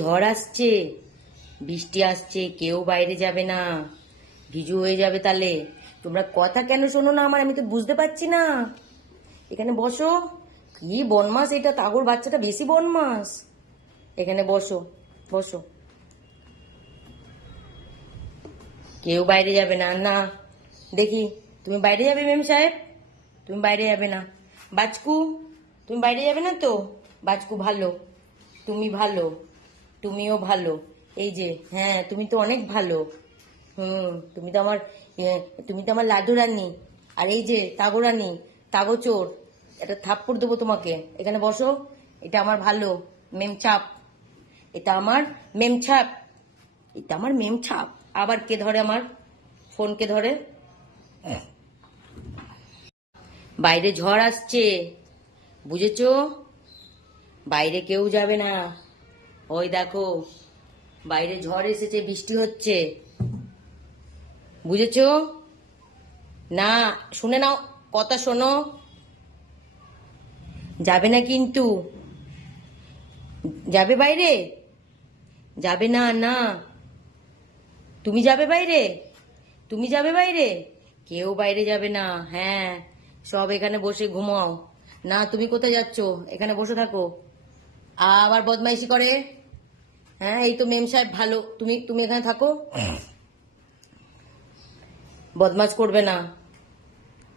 ঝড় আসছে, বৃষ্টি আসছে, কেউ বাইরে যাবে না, ভিজু হয়ে যাবে। তাহলে তোমরা কথা কেন শোনো না আমার? আমি তো বুঝতে পারছি না। এখানে বসো। কি বদমাস এটা, তাগর বাচ্চাটা বেশি বদমাস। এখানে বসো, বসো। কেউ বাইরে যাবে না, না। দেখি, তুমি বাইরে যাবে মেম সাহেব? তুমি বাইরে যাবে না। বাচকু, তুমি বাইরে যাবে না তো? বাচকু ভালো, তুমি ভালো, তুমিও ভালো। এই যে, হ্যাঁ, তুমি তো অনেক ভালো। তুমি তো আমার, তুমি তো আমার লাড্ডু রানী। আর এই যে তাগো রানী, তাগো চোর, একটা থাপ্পড় দেবো তোমাকে। এখানে বসো। এটা আমার ভালো মেম ছাপ, এটা আমার মেম ছাপ, এটা আমার মেম ছাপ। আবার কে ধরে আমার ফোন? কে ধরে? বাইরে ঝড় আসছে, বুঝেছো? বাইরে কেউ যাবে না। ওই দেখো, বাইরে ঝড় এসেছে, বৃষ্টি হচ্ছে, বুঝেছো? না, শুনে নাও, কথা শোনো। যাবে না কিন্তু, যাবে বাইরে? যাবে না, না। তুমি যাবে বাইরে? তুমি যাবে বাইরে? কেউ বাইরে যাবে না। হ্যাঁ, সব এখানে বসে ঘুমাও। না, তুমি কোথায় যাচ্ছ? এখানে বসে থাকো। আবার বদমাইশি করে। হ্যাঁ, এই তো মেম সাহেব ভালো, তুমি তুমি এখানে থাকো, বদমাশ করবে না।